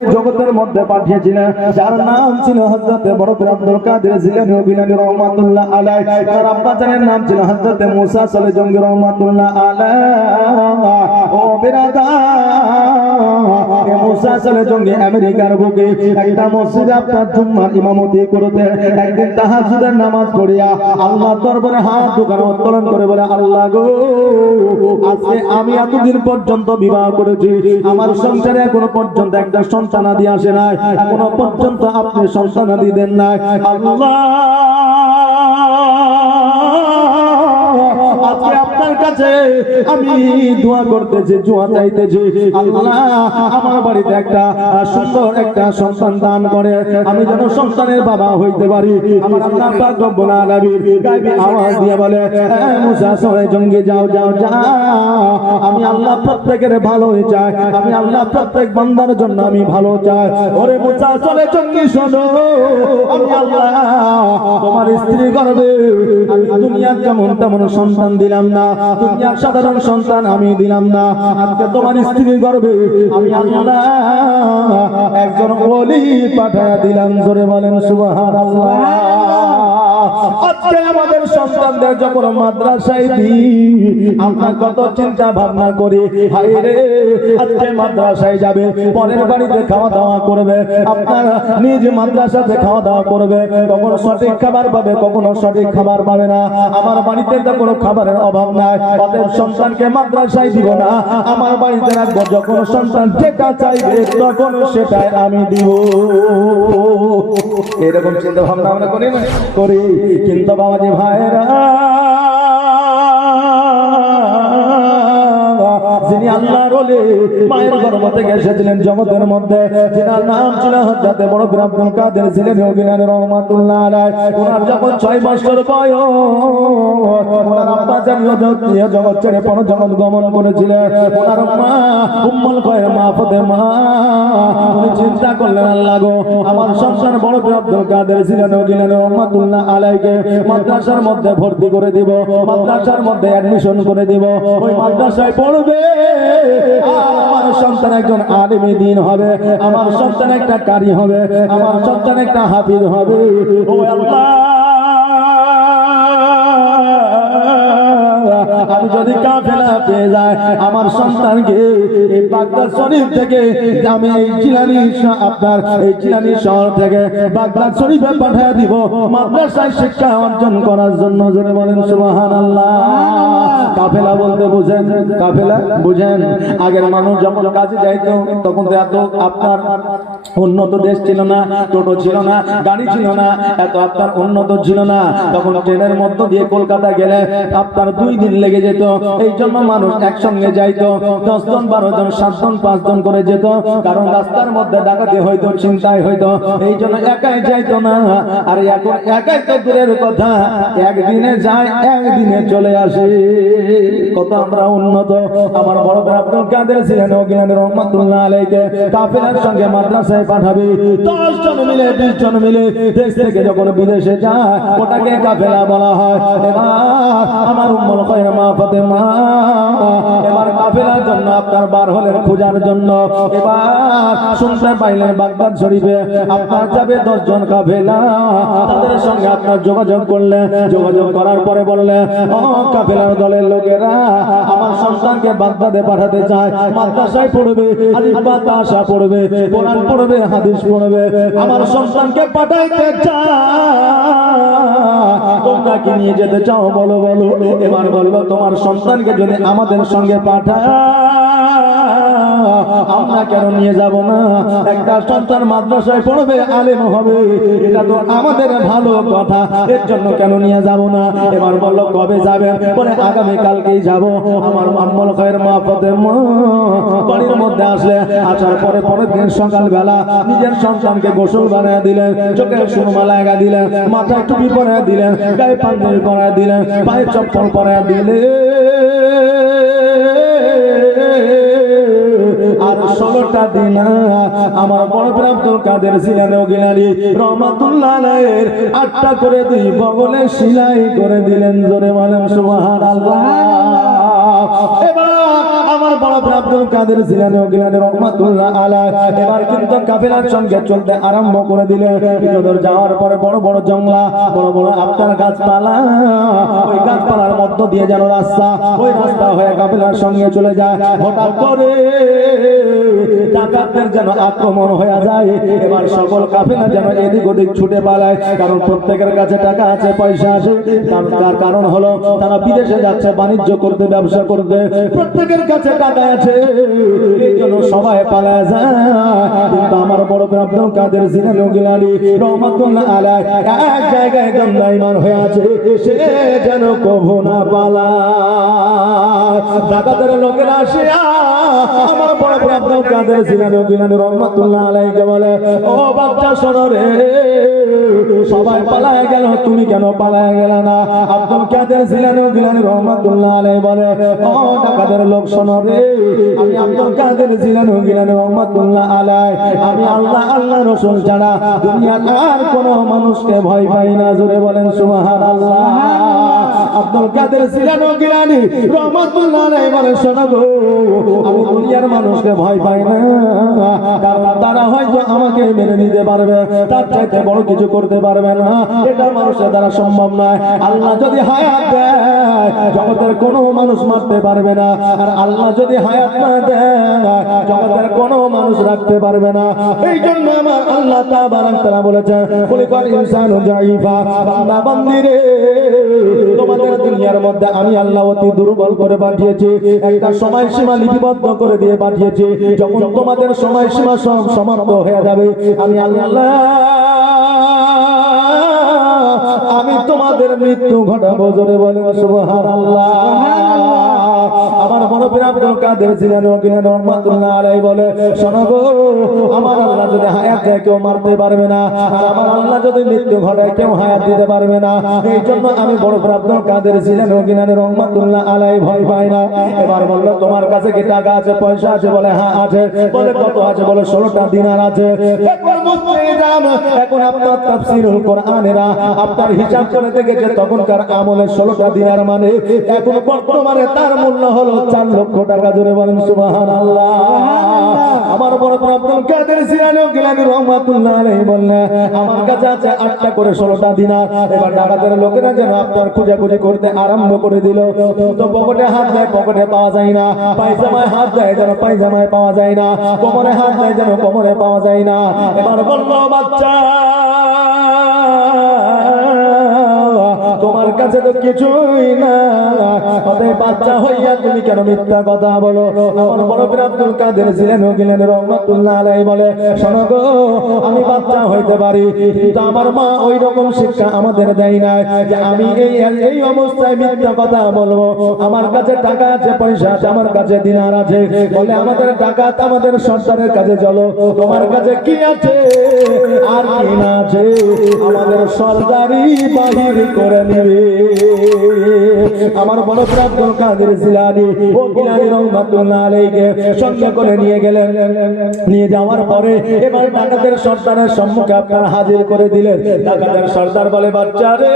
জগতের মধ্যে পাঠিয়েছিলেন, যার নাম ছিল হযরত বড় পীর আব্দুল কাদের জিলানী গিলানী রহমাতুল্লাহ আলাইহি। তার আব্বা জানের নাম ছিল হযরত মুসা সলে জঙ্গি রহমাতুল্লাহ আলাইহি। ও বিরাদার, মুসা সলে জঙ্গি আমেরিকার বুকে একটা মসজিদে আপনার জুম্মার ইমামতি করতে একদিন তাহাজ্জুদের নামাজ পড়িয়া আল্লাহর দরবারে হাত দুখানা উত্তোলন করে বলে, আল্লাহ গো, আজকে আমি এতদিন পর্যন্ত বিবাহ করেছি, আমার সংসারে এখনো পর্যন্ত একটা সন্তানাদি আসে নাই, এখনো পর্যন্ত আপনি সন্তানাদি দেন নাই। আল্লাহ, আজকে আপনার কাছে আমি দোয়া করতেছি, দোয়া চাইতেছি, আল্লাহ আমার বাড়িতে একটা সুন্দর একটা সন্তান দান করে আমি যেন সন্তানের বাবা হইতে পারি। আমার আল্লাহ পাক রব্বুল আলামিন গায়বী আওয়াজ দিয়ে বলে, মুসা সরে জঙ্গি যাও যাও যাও, আমি আল্লাহ প্রত্যেকের ভালো চাই, আমি আল্লাহ প্রত্যেক বান্দার জন্য আমি ভালো চাই। ওরে মুসা সরে জঙ্গি শোনো, আমি আল্লাহ তোমার স্ত্রী গর্ভে আমি দুনিয়ার যেমন তেমন সন্তান দিলাম না, দুনিয়ার সাধারণ সন্তান আমি দিলাম না, আজকে তোমার স্ত্রীর গর্ভে আমি আল্লাহ একজন ওলি পাঠায়া দিলাম। জোরে বলেন সুবহানাল্লাহ। আজকে আমাদের সন্তানদের যখন মাদ্রাসায় দিই আমরা কত চিন্তা ভাবনা করি, হায় রে আজকে মাদ্রাসায় যাবে, পরের বাড়িতে খাওয়া দাওয়া করবে, আপনার নিজ মাদ্রাসাতে খাওয়া দাওয়া করবে, কখনো সঠিক খাবার পাবে, কখনো সঠিক খাবার পাবে না। আমার বাড়িতে তো কোনো খাবারের অভাব নাই, অতএব সন্তানকে মাদ্রাসায় দিব না, আমার বাড়িতে রাখবো, যখন সন্তান যেটা চাইবে তখন সেটাই আমি দিব। এরকম চিন্তা ভাবনা আমরা করি। কিন্তু বাবাজি ভাইরা, যিনি আল্লাহর ওলি মায়ের গর্ভ থেকে এসেছিলেন জগতের মধ্যে, যার নাম ছিল হযরত বড় পীর আব্দুল কাদের জিলানী গিলানী রহমাতুল্লাহ আলাইহি। ওনার যখন 6 বছর বয়স, ওনার আব্বা জান জগৎ ছেড়ে পরজগৎ গমন করেছিলেন। ওনার মা উম্মুল খায়র মা ফাতেমা উনি চিন্তা করলেন, আল্লাহ গো, আমার সন্তান বড় পীর আব্দুল কাদের জিলানী গিলানী রহমাতুল্লাহ আলাইহিকে মাদ্রাসার মধ্যে ভর্তি করে দিব, মাদ্রাসার মধ্যে অ্যাডমিশন করে দিব, ওই মাদ্রাসায় পড়বে, আর আমার সন্তান একজন আলেমে দ্বীন হবে, আমার সন্তান একটা কারি হবে, আমার সন্তান একটা হাফিজ হবে। ও আল্লাহ, আমি যদি কাফেলা পেয়ে যাই, আমার সন্তানকে এই বাগদাদ শরীফ থেকে আমি এই জিলানী আপনার এই জিলানী শহর থেকে বাগদাদ শরীফে পাঠিয়ে দিব মাদ্রাসায় শিক্ষা অর্জন করার জন্য। জোরে বলেন সুবহানাল্লাহ। কাফেলা বলতে বুঝেন, কাফেলা বুঝেন, আগের মানুষ যখন কাজে যাইতো তখন তো এত আপনার উন্নত দেশ ছিল না, টোটো ছিল না, গাড়ি ছিল না, এত আপনার উন্নত ছিল না, তখন ট্রেনের মধ্য দিয়ে কলকাতা গেলে আপনার 2 দিন লেগে যেত। এই জন্য মানুষ একসঙ্গে যাইতো, 10 জন 12 জন 7 জন 5 জন করে যেত, কারণ রাস্তার মধ্যে ডাকাতি হইতো, চিন্তায় হইতো, এই জন্য একাই যাইতো না। আর এখন একাই তো দূরের কথা, একদিনে যায় একদিনে চলে আসে, কত আমরা উন্নত। আমার বড় পীর আব্দুল কাদের জিলানী গিলানী রহমাতুল্লাহ আলাইহি কাফেলার সঙ্গে মাদ্রাসায় পাঠাবে, 10 জন মিলে 20 জন মিলে দেশ থেকে যখন বিদেশে যায় ওটাকে কাফেলা বলা হয়। এবার আমার উম্মুল খায়র মা ফাতেমা এবার কাফেলার জন্য আপনার বার হলেন খোঁজার জন্য। এবার শুনতে পাইলেন বাগদাদ শরীফে আপনার যাবে 10 জন কাফেলা, তাদের সঙ্গে আপনার যোগাযোগ করলেন, যোগাযোগ করার পরে বললেন, ও কাফেলার দলের লোকেরা, আমার সন্তানকে বাগদাদে পাঠাতে চায়, মাদ্রাসায় পড়বে, আলিফ বা তা সা পড়বে, কোরআন পড়বে, হাদিস পড়বে, আমার সন্তানকে পাঠাইতে চায়, তোমরা কি নিয়ে যেতে চাও বলো বলো। এবার বলবো, তোমার সন্তানকে যদি আমাদের সঙ্গে পাঠায় আমরা কেন নিয়ে যাব না? একটা সন্তান মাদ্রাসায় পড়বে, আলেম হবে, এটা তো আমাদের ভালো কথা, এর জন্য কেন নিয়ে যাব না? এবার বললো, কবে যাবেন? বলে আগামী কালকেই যাব। আমার উম্মুল খায়র মা ফাতেমা বাড়ির মধ্যে আসলে, আসার পরে পরের দিন সকালবেলা নিজের সন্তানকে গোসল বানিয়ে দিলেন, চোখে সুরমা লাগা দিলেন, মাথায় টুপি পরিয়ে দিলেন, গায়ে পাঞ্জাবি পরিয়ে দিলেন, পায়ে চপ্পল পরিয়ে দিলেন। আর 16টা দিন আমার বড় পীর আব্দুল কাদের জিলানী গিলানী রহমাতুল্লাহ আলাইহির 8টা করে 2 বগলে সেলাই করে দিলেন। জোরে বলেন সুবহানাল্লাহ। এবার আমার বড় আব্দুল কাদের জিলানী ও গিলানী রহমাতুল্লাহ আলাইহি এবার কিন্তু কাফেলার সঙ্গে চলতে আরম্ভ করে দিলেন। কিছুদূর যাওয়ার পরে বড় বড় জঙ্গলা, বড় বড় আপনার গাছপালা, ওই গাছপালার মধ্য দিয়ে যেন রাস্তা, ওই রাস্তা হয়ে কাফেলার সঙ্গে চলে যায়। হঠাৎ করে ডাকাতদের যেন আক্রমণ হয়ে যায়। এবার সকল কাফেলা যেন এদিক ওদিক ছুটে পালায়, কারণ প্রত্যেকের কাছে টাকা আছে, পয়সা আছে। তার কারণ হলো তারা বিদেশে যাচ্ছে বাণিজ্য করতে, ব্যবসা করতে, প্রত্যেকের কাছে টাকা আছে, এই জন্য সবাই পালায় যায়। কিন্তু আমার বড় আব্দুল কাদের জিলানী ও গিলানী রহমাতুল্লাহ আলাইহি এক জায়গায় দণ্ডায়মান হয়ে আছে, সে যেন কভু না পালায়। ডাকাতের লোকেরা আসে আমার বড় আব্দুল কাদের জিলানী ও গিলানী রহমাতুল্লাহ আলাইহি বলে, ও বাচ্চা শোনো রে, সবাই পালায় গেল, তুমি কেন পালায় গেলে না? আব্দুল কাদের জিলানী ও গিলানী রহমাতুল্লাহ আলাইহি বলে, ও ডাকাতের লোক শোনো রে, আমি আব্দুল কাদের জিলানী ও গিলানী রহমাতুল্লাহ আলাইহি আমি আল্লাহ আল্লাহ রাসূল ছাড়া দুনিয়ার আর কোনো মানুষকে ভয় পাই না। জোরে বলেন সুবহানাল্লাহ। আব্দুল কাদের জিলানী ও গিলানী রহমাতুল্লাহ আলাইহি বলে, শোনো গো, আমি দুনিয়ার মানুষকে ভয় পাই না, কারণ তারা হয়তো আমাকে মেনে নিতে পারবে, তার চাইতে বড় কিছু করতে পারবে না, এটা মানুষের দ্বারা সম্ভব নয়। আল্লাহ যদি হায়াত দেয় জগতের কোনো মানুষ মারতে পারবে না, আর আল্লাহ যদি হায়াত না দেয় জগতের কোনো মানুষ রাখতে পারবে না। এই জন্য আমার আল্লাহ তাআলা বলেছেন, খুলিকাল ইনসানু যায়িফা, বান্দা বান্দি রে, তোমাদের দুনিয়ার মধ্যে আমি আল্লাহ অতি দুর্বল করে পাঠিয়েছি, একটা সময়সীমা লিপিবদ্ধ করে দিয়ে পাঠিয়েছি। যখন তোমাদের সময়সীমা সব সমাপ্ত হয়ে যাবে, আমি আল্লাহ আমি তোমাদের মৃত্যু ঘটাবো। জোরে বলেন সুবহানাল্লাহ। আমার বড় পীর আব্দুল কাদের জিলানী ও গিলানী রহমাতুল্লাহ আলাইহি বলে, শোনো গো, আমার আল্লাহ যদি হায়াত দেয় কেউ মারতে পারবে না, আর আমার আল্লাহ যদি মৃত্যু ঘটায় কেউ হায়াত দিতে পারবে না। এই জন্য আমি বড় পীর আব্দুল কাদের জিলানী ও গিলানী রহমাতুল্লাহ আলাইহি ভয় পাই না। এবার বলল, তোমার কাছে কি টাকা আছে, পয়সা আছে? বলে হ্যাঁ আছে। বলে কত আছে? বলে 16টা দিনার আছে। এখন আপনার তাফসীরুল কোরআনেরা আপনার হিসাব করে দেখেছে তখনকার আমলে 16টা দিনার মানে এখন বর্তমানে তার মূল্য হলো 4 লক্ষ টাকা। জোরে বলেন সুবহানাল্লাহ। আমার বড় আব্দুল কাদের জিলানী ও গিলানী রহমাতুল্লাহ আলাইহি বললেন, আমার কাছে আছে 8টা করে 16টা দিনার। এবার ডাকাতের লোকেরা যেন আপনার খোঁজাখুঁজি করতে আরম্ভ করে দিল। তো পকেটে হাত দেয়, পকেটে পাওয়া যায় না, পায়জামায় হাত দেয় যেন পায়জামায় পাওয়া যায় না, কোমরে হাত দেয় যেন কোমরে পাওয়া যায় না। এবার বলল, বাচ্চা তোমার কাছে তো কিছুই না, বাচ্চা হইয়া তুমি কেন মিথ্যা কথা বলো? আমার বড় পীর আব্দুল কাদের জিলানী ও গিলানী রহমাতুল্লাহ আলাইহি বলে, শোনো গো, আমি বাচ্চা হইতে পারি, কিন্তু আমার মা ওই রকম শিক্ষা আমাদের দেয় না যে আমি এই অবস্থায় মিথ্যা কথা বলবো। আমার কাছে টাকা আছে, পয়সা আছে, আমার কাছে দিনার আছে। বলে, আমাদের টাকা আমাদের সরকারের কাছে চলো, তোমার কাছে কি আছে আর কি না আছে আমাদের সরকারি বাহির করে নেবে। আমার বড় পীর আব্দুল কাদের জিলানী ও গিলানী রহমাতুল্লাহ আলাইহি সঙ্গে করে নিয়ে গেলেন। নিয়ে যাওয়ার পরে এবার ডাকাতের সর্দারের সম্মুখে আপনার হাজির করে দিলেন। ডাকাতের সর্দার বলে, বাচ্চা রে,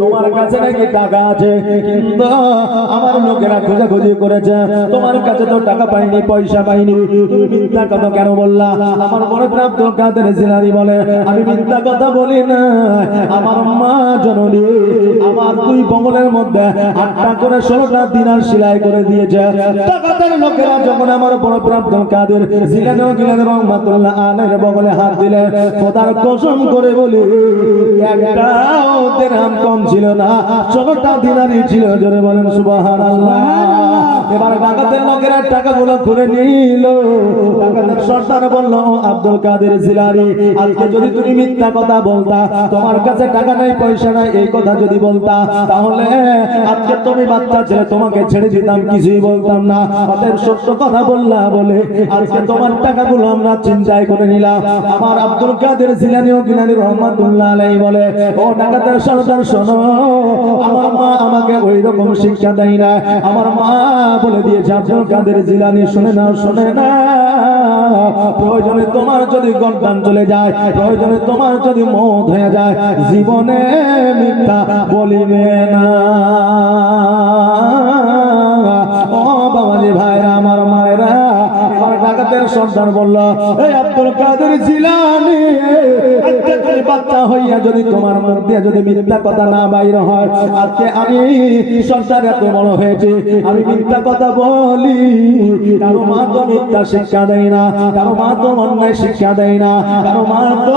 তোমার কাছে নাকি টাকা আছে, কিন্তু আমার লোকেরা খোঁজাখুঁজি করেছে, তোমার কাছে তো টাকা পাইনি, পয়সা পাইনি, তুমি মিথ্যা কথা কেন বললা? আমার বড় পীর আব্দুল কাদের জিলানী বলে, আমি মিথ্যা কথা বলি না, আমার মা জননী আমার 2 বগলের মধ্যে 8টা করে 16টা দিনার সেলাই করে দিয়েছে। ডাকাতের লোকেরা যখন আমার বড় পীর আব্দুল কাদের জিলানী ও গিলানী রহমাতুল্লাহ আলাইহির বগলে হাত দিলেন, খোদার কসম করে বলি একটাও দিরহাম কম ছিল না, 16টা দিনারই ছিল। জোরে বলেন সুবহানাল্লাহ। এবার ডাকাতের লোকেরা টাকাগুলো করে নিল। ডাকাতের সর্দার বলল, আব্দুল কাদের জিলানী, আজকে যদি তুমি মিথ্যা কথা বলতা, তোমার কাছে টাকা নাই, পয়সা নাই, এই কথা যদি বলতা, তাহলে আজকে তুমি বাচ্চা ছেলে, তোমাকে ছেড়ে দিতাম, কিছুই বলতাম না। অতএব সত্য কথা বললা বলে আজকে তোমার টাকাগুলো আমরা চিন্তায় করে নিলাম। আমার আব্দুল কাদের জিলানী ও গিলানী রহমাতুল্লাহ আলাইহি বলে, ও ডাকাতের সর্দার শোনো, আমার মা আমাকে ওই রকম শিক্ষা দেয় না। আমার মা বলে দিয়েছে আব্দুল কাদের জিলানী, শুনে নাও, শুনে না, প্রয়োজনে তোমার যদি গর্দান চলে যায়, প্রয়োজনে তোমার যদি মওত হয়ে যায়, জীবনে মিথ্যা বলিবে না। ও বাবাজি ভাইরা, আমার মায়েরা, আমার ডাকাতের সর্দার বলল, এই আব্দুল কাদের জিলানী, আজকে তুমি বাচ্চা হইয়া যদি তোমার মুখ দিয়ে যদি মিথ্যা কথা না বাইর হয়, আজকে আমি সর্দার এত বড় হয়েছে, আমি মিথ্যা কথা বলি, কারো মা তো মিথ্যা শিক্ষা দেয় না, কারো মা তো অন্যায় শিক্ষা দেয় না, কারো মা তো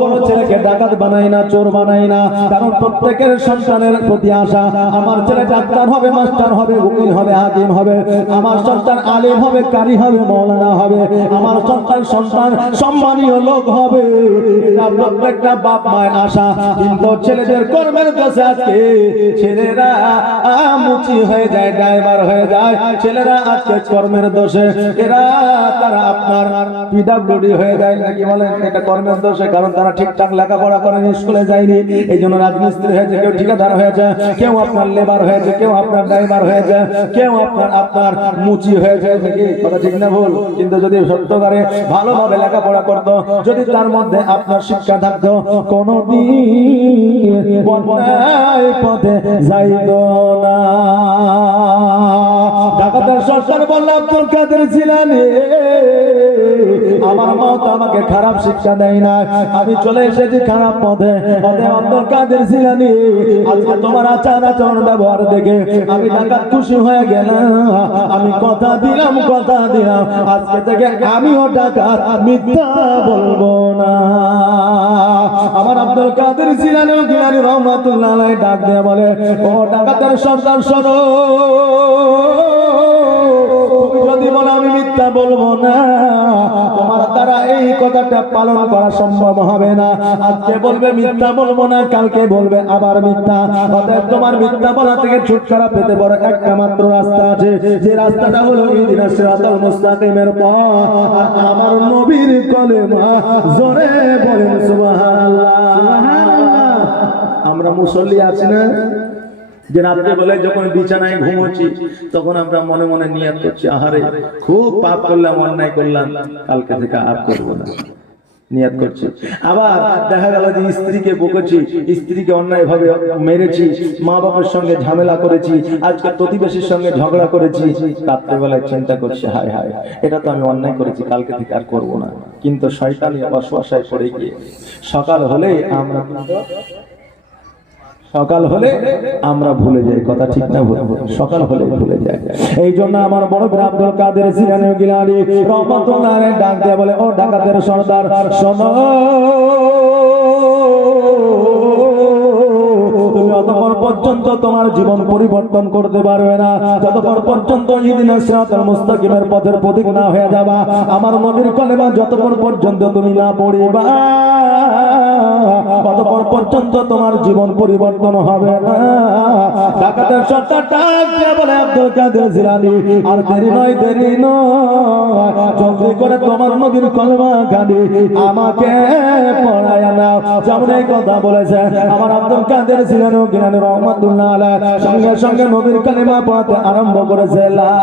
কোনো ছেলেকে ডাকাত বানায় না, চোর বানায় না, কারণ প্রত্যেকের সন্তানের প্রতি আশা, আমার ছেলে ডাক্তার হবে, মাস্টার হবে, উকিল হবে, হাকিম হবে, আমার সন্তান আলেম হবে, কারি হবে, মৌলানা হবে, আমার সন্তান সম্মানীয় লোক হবে, এটা প্রত্যেকটা বাপ মায়ের আশা। কিন্তু ছেলেদের কর্মের দোষে আজকে ছেলেরা মুচি হয়ে যায়, ড্রাইভার হয়ে যায়, ছেলেরা আজকে কর্মের দোষে তারা আপনার পিডব্লিউডি হয়ে যায়, নাকি বলেন, এটা কর্মের দোষে, কারণ তারা ঠিকঠাক লেখাপড়া করেনি, স্কুলে যায়নি, এই জন্য রাজমিস্ত্রি হয়েছে, কেউ ঠিকাদার হয়েছে, কেউ আপনার লেবার হয়েছে, কেউ আপনার ড্রাইভার হয়েছে, কেউ আপনার মুচি হয়েছে, নাকি কথা ঠিক না ভুল? কিন্তু যদি সত্যকারে ভালোভাবে লেখাপড়া করতো, যদি তার মধ্যে আপনার শিক্ষা থাকতো, কোনদিন অন্যায় পথে যাইত না। ডাকাতের সরকার বলল, আব্দুল কাদের জিলানী, আমার মা তো আমাকে খারাপ শিক্ষা দেয় না, আমি চলে এসেছি খারাপ পথে, আব্দুল কাদের জিলানী, আজকে তোমার আচার আচরণ ব্যবহার দেখে আমি ডাকাত খুশি হয়ে গেলাম, আমি কথা দিলাম, আজকে থেকে আমিও ডাকাত মিথ্যা বলবো না। আমার আব্দুল কাদের জিলানী রহমাতুল্লাহ আলাইহি ডাক দিয়ে বলে, ও ডাকাতের সর্দার শোনো, যদি বলো আমি মিথ্যা বলবো না, তোমার দ্বারা এই কথাটা পালন করা সম্ভব হবে না। আজকে বলবে মিথ্যা বলবো না, কালকে বলবে আবার মিথ্যা। অতএব তোমার মিথ্যা বলা থেকে ছুটকারা পেতে বড় একটা মাত্র রাস্তা আছে, যে রাস্তাটা হলো ইহদিনাস সিরাতাল মুস্তাকিমের পথ, আর আমার নবীর কলেমা জোরে বলেন সুবহানাল্লাহ। আমরা মুসল্লি আছি না, যে রাত্রে বেলায় যখন বিছানায় ঘুমোচ্ছি, তখন আমরা মনে মনে নিয়ত করছি, আহারে খুব পাপ করলাম, অন্যায় করলাম, কালকে থেকে আর করবো না, নিয়ত করছি। আবার দেখা গেল যে স্ত্রীকে বকেছি, স্ত্রীকে অন্যায় ভাবে মেরেছি, মা বাবার সঙ্গে ঝামেলা করেছি, আজকে প্রতিবেশীর সঙ্গে ঝগড়া করেছি, রাত্রেবেলায় চিন্তা করছি, হায় হায় এটা তো আমি অন্যায় করেছি, কালকে থেকে আর করবো না। কিন্তু শয়তানি ওয়াসওয়াসায় পড়ে গিয়ে সকাল হলে আমরা ভুলে যাই, কথা ঠিক না ভুল? সকাল হলে ভুলে যাই। এই জন্য আমার বড় আব্দুল কাদের জিলানী রহমাতুল্লাহ আলাইহি ডাক দিয়ে বলে, ও ডাকাতের সর্দার শোনো, তুমি অতক্ষণ পর্যন্ত তোমার জীবন পরিবর্তন করতে পারবে না, যতক্ষণ পর্যন্ত ইহদিনাস সিরাতাল মুস্তাকিমের পথের পথিক না হয়ে যাবা, আমার নবীর কলেমা যতক্ষণ পর্যন্ত তুমি না পড়িবা, ততক্ষণ পর্যন্ত তোমার জীবন পরিবর্তন হবে না। ডাকাতের সর্দার ডাক দিয়ে বলে, আব্দুল কাদের জিলানী, আর দেরি নয়, জলদি করে তোমার নবীর কলেমা গানি আমাকে পড়ায়া নাও। যেমন এই কথা বলেছে আমার আব্দুল কাদের জিলানী রহমাতুল্লাহ আলাইহি, সঙ্গে সঙ্গে নবীর কলেমা পড়াতে আরম্ভ করেছে, লা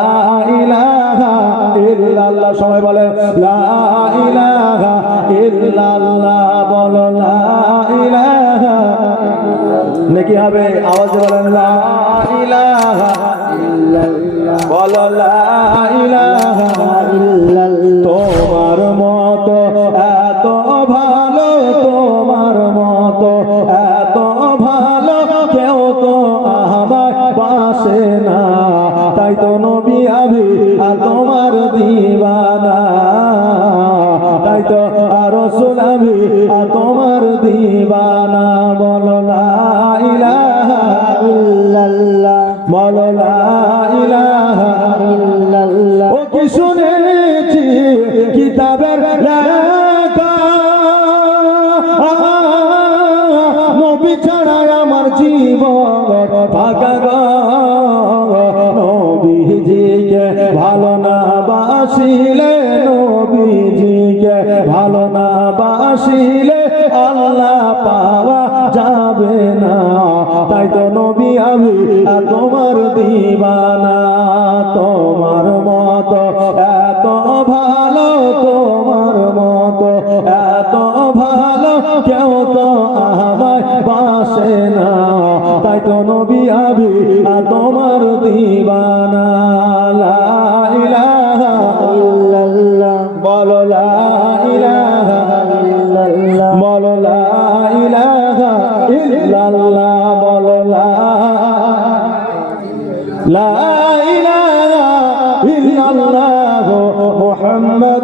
ইলাহা ইল্লাল্লাহ। সবাই বলে লা ইলাহা ইল্লাল্লাহ, বলো লা ইলাহা, নাকি হবে আওয়াজ বলেন লা ইলাহা ইল্লাল্লাহ, বলো লা ইলাহা ইল্লাল্লাহ। তোমার মতো এত ভালো, তোমার মতো এত ভালো কেউ তো আমার পাশে না, তাই তো নবী আমি আর তোমার দিওয়ানা, তাই তো রাসূল আমি আর তোমার দিওয়ানা। বলো লা ইলাহা ইল্লাল্লাহ, বলো লা ইলাহা ইল্লাল্লাহ। ও কি শুনেছি কিতাবের লেখা, নবী ছাড়া আমার জীবন ফাঁকা গো, নবীজিকে ভালো না বাসিলে, নবীজিকে ভালো না বাসিলে আল্লাহ পাওয়া যাবে না, তাই তো নবী আমি তোমার দিওয়ানা। তো ভালো তোমার মতো, এত ভালো কেউ তো আমায় বাসে না, তাই তো নবী আমি তোমার দিবানা। লা ইলাহা ইল্লাল্লাহ, বলো লা ইলাহা ইল্লাল্লাহ, বলো লা ইলাহা ইল্লাল্লাহ, বলো লা ইলাহা ইল্লাল্লাহ মুহাম্মাদুর